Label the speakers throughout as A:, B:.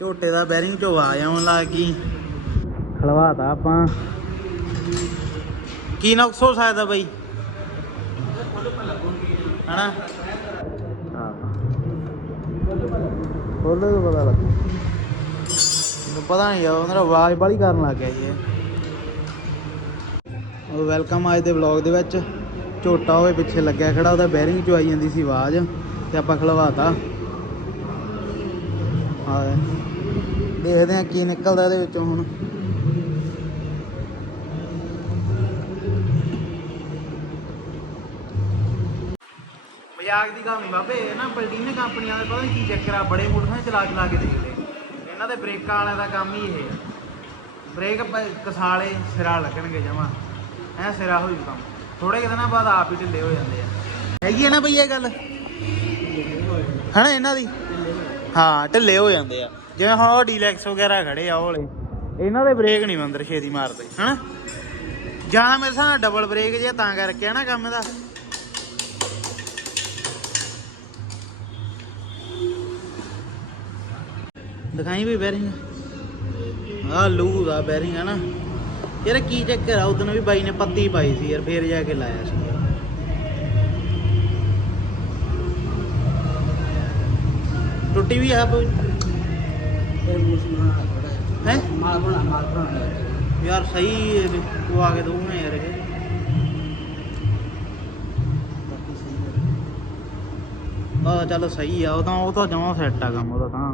A: ਝੋਟੇ ਦਾ bearing ਚੋਂ ਆਵਾਜ਼ ਆਉਣ ਲੱਗ ਗਈ। ਖਲਵਾਤਾ ਆਪਾਂ। ਕੀ ਨੁਕਸ ਹੋ ਸਕਦਾ ਬਈ? ਹਨਾ? ਹਾਂ ਖੋਲ੍ਹੋ ਤਾਂ ਪਤਾ ਲੱਗੂ। ਮੈਨੂੰ ਪਤਾ ਨਹੀਂ ਯਾਰ ਉਹਨਾਂ ਆਵਾਜ਼ ਬਾਲੀ ਕਰਨ ਲੱਗ ਗਿਆ ਜੀ ਇਹ। ਉਹ ਵੈਲਕਮ ਅੱਜ ਦੇ ਵਲੌਗ ਦੇ ਵਿੱਚ। ਝੋਟਾ ਹੋਵੇ ਪਿੱਛੇ ਲੱਗਿਆ ਖੜਾ ਉਹਦਾ ਬੈਰਿੰਗ ਚੋਂ ਆਈ ਜਾਂਦੀ ਸੀ ਆਵਾਜ਼ ਤੇ ਆਪਾਂ ਖਲਵਾਤਾ। ਹਾਂ ਦੇਖਦੇ ਆ ਕੀ ਨਿਕਲਦਾ ਇਹਦੇ ਵਿੱਚੋਂ ਹੁਣ। ਮਜ਼ਾਕ ਦੀ ਗੱਲ ਨਹੀਂ ਬਾਬੇ, ਇਹ ਨਾ ਬਲਡੀਨੇ ਕੰਪਨੀਆਂ ਦੇ ਪਤਾ ਨਹੀਂ ਕੀ ਚੱਕਰ ਆ, ਬੜੇ ਮੋਟਰਸਾਈਕਲ ਚਲਾ ਚਲਾ ਕੇ ਦੇਖਦੇ ਇਹਨਾਂ ਦੇ ਬ੍ਰੇਕਾਂ ਵਾਲਿਆਂ ਦਾ ਕੰਮ ਹੀ ਇਹ ਆ। ਬ੍ਰੇਕ ਕਸਾਲੇ ਸਿਰਾ ਲੱਗਣਗੇ ਜਮਾ। ਐ ਸਿਰਾ ਹੋ ਜੂ ਕੰਮ ਥੋੜੇ ਦਿਨਾਂ ਬਾਅਦ ਆਪ ਹੀ ਢਿੱਲੇ ਹੋ ਜਾਂਦੇ ਆ। ਹੈਗੀ ਹੈ ਨਾ ਬਈ ਇਹ ਗੱਲ? ਹਨਾ ਇਹਨਾਂ ਦੀ? ਹਾਂ, ਢਿੱਲੇ ਹੋ ਜਾਂਦੇ ਆ। ਜਿਵੇਂ ਹੁਣ ਉਹ ਡੀਲੈਕਸ ਵਗੈਰਾ ਖੜੇ ਆ, ਉਹ ਵਾਲੇ। ਇਹਨਾਂ ਦੇ ਬ੍ਰੇਕ ਨਹੀਂ ਮੰਦਰ ਛੇਤੀ ਮਾਰਦੇ, ਹਨਾ? ਜਾਂ ਮੇਰੇ ਹਿਸਾਬ ਡਬਲ ਬ੍ਰੇਕ ਜੇ, ਤਾਂ ਕਰਕੇ ਆ ਨਾ ਕੰਮ ਇਹਦਾ ਦਿਖਾਈ ਵੀ ਬੈਰਿੰਗ ਆ ਲੂਜ਼ ਆ ਬੈਰਿੰਗ ਆ ਨਾ ਯਾਰ, ਕੀ ਚੱਕਰ ਆ? ਉਦੋਂ ਵੀ ਬਾਈ ਨੇ ਪੱਤੀ ਪਾਈ ਸੀ, ਯਾਰ, ਫੇਰ ਜਾ ਕੇ ਲਾਇਆ ਸੀ। ਟੁੱਟੀ ਵੀ ਆ ਕੋਈ? ਹੈ?
B: ਮਾਲ ਬਣਾ ਮਾਲ ਬਣਾ
A: ਯਾਰ ਸਹੀ ਇਹ ਤੂੰ ਆ ਕੇ ਦਊਂਗਾ ਆ ਚੱਲ ਸਹੀ ਆ, ਉਹ ਤਾਂ ਉਹ ਤਾਂ ਜਮਾ ਸੈੱਟ ਆ ਕੰਮ ਉਹਦਾ ਤਾਂ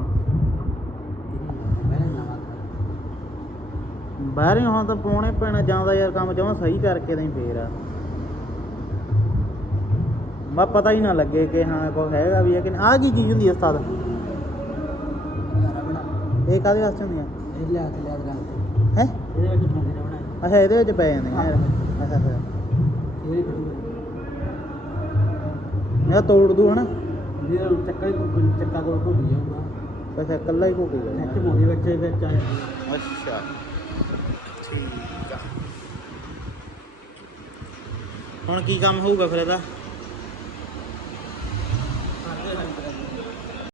A: ਬਾਹਰ ਹੁਣ ਤਾਂ ਪਾਉਣੇ ਪੈਣਾ ਜਾਂਦਾ ਯਾਰ, ਕੰਮ ਜਮਾ ਸਹੀ ਕਰਕੇ ਤਾਂ ਹੀ ਫੇਰ ਆ। ਮੈਂ ਪਤਾ ਹੀ ਨਾ ਲੱਗੇ ਕਿ ਹਾਂ, ਕੋਈ ਹੈਗਾ ਵੀ ਹੈ ਕਿ ਆ ਕੀ ਚੀਜ਼ ਹੁੰਦੀ ਹੈ ਉਸਤਾਦ? ਇਹ ਕਾਹਦੇ ਵਾਸਤੇ ਹੁੰਦੀ ਆ
B: ਇਹ ਲਿਆ ਕੇ ਲਿਆ ਗ੍ਰਾਂਤ
A: ਹੈ?
B: ਇਹਦੇ ਵਿੱਚ ਪਾਉਂਦੇ ਰਹਿਣਾ
A: ਅੱਛਾ ਇਹਦੇ ਵਿੱਚ ਪੈ ਜਾਂਦੇ ਨੇ ਅੱਛਾ ਅੱਛਾ।
B: ਇਹ ਖੜੀ
A: ਮੈਂ ਤੋੜ ਦੂ ਹਨਾ?
B: ਇਹ ਚੱਕਾ ਹੀ ਚੱਕਾ ਕੋਲ ਘੁੰਮ ਜਾਊਗਾ
A: ਅੱਛਾ ਕੱਲਾ ਹੀ ਘੋਕੂਗਾ
B: ਨੈਟ ਮੋਦੀ ਵਿੱਚ ਵਿੱਚ ਆ
A: ਅੱਛਾ। ਠੀਕ ਆ। ਹੁਣ ਕੀ ਕੰਮ ਹੋਊਗਾ ਫਿਰ ਇਹਦਾ?